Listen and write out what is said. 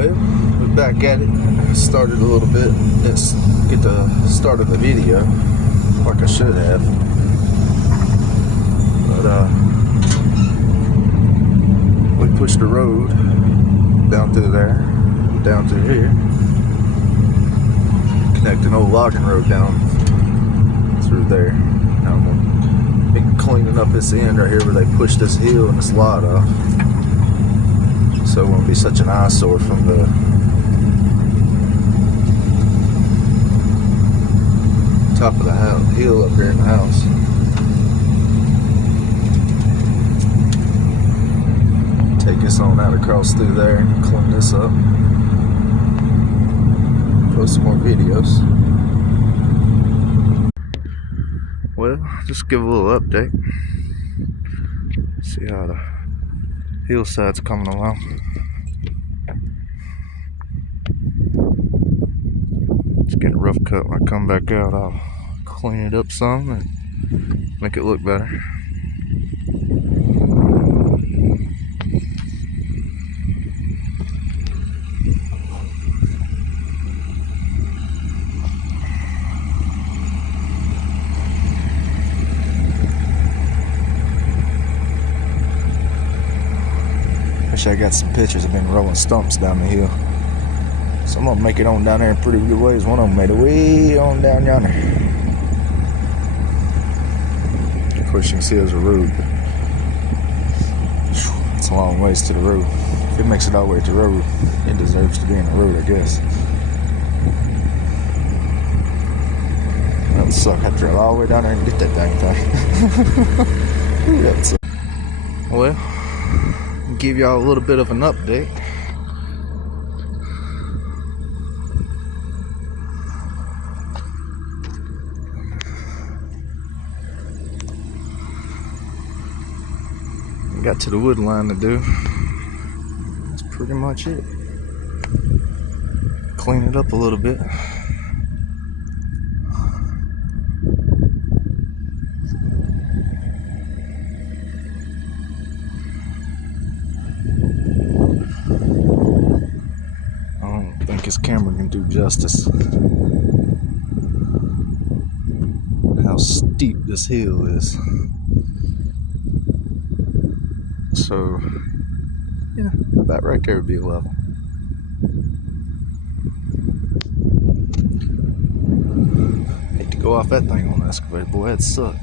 Well, we're back at it. Started a little bit. Let's get the start of the video like I should have. But we pushed the road down through there, down through here. Connect an old logging road down through there. Now I'm gonna be cleaning up this end right here where they pushed this hill and this lot off. So it won't be such an eyesore from the top of the hill up here in the house. Take this on out across through there and clean this up. Post some more videos. Well, just give a little update. See how the hillside's coming along. It's getting a rough cut. When I come back out, I'll clean it up some and make it look better. I got some pictures. I've been rolling stumps down the hill. Some of them make it on down there in pretty good ways. One of them made it way on down yonder. Of course, you can see there's a road. It's a long ways to the road. If it makes it all the way to the road, it deserves to be in the road, I guess. That would suck. I had to drive all the way down there and get that dang thing. Ooh, that sucks. Well, give y'all a little bit of an update. Got to the wood line to do. That's pretty much it. Clean it up a little bit. This camera can do justice. How steep this hill is. So, yeah, about right there would be a level. Hate to go off that thing on the excavator, boy, that'd suck.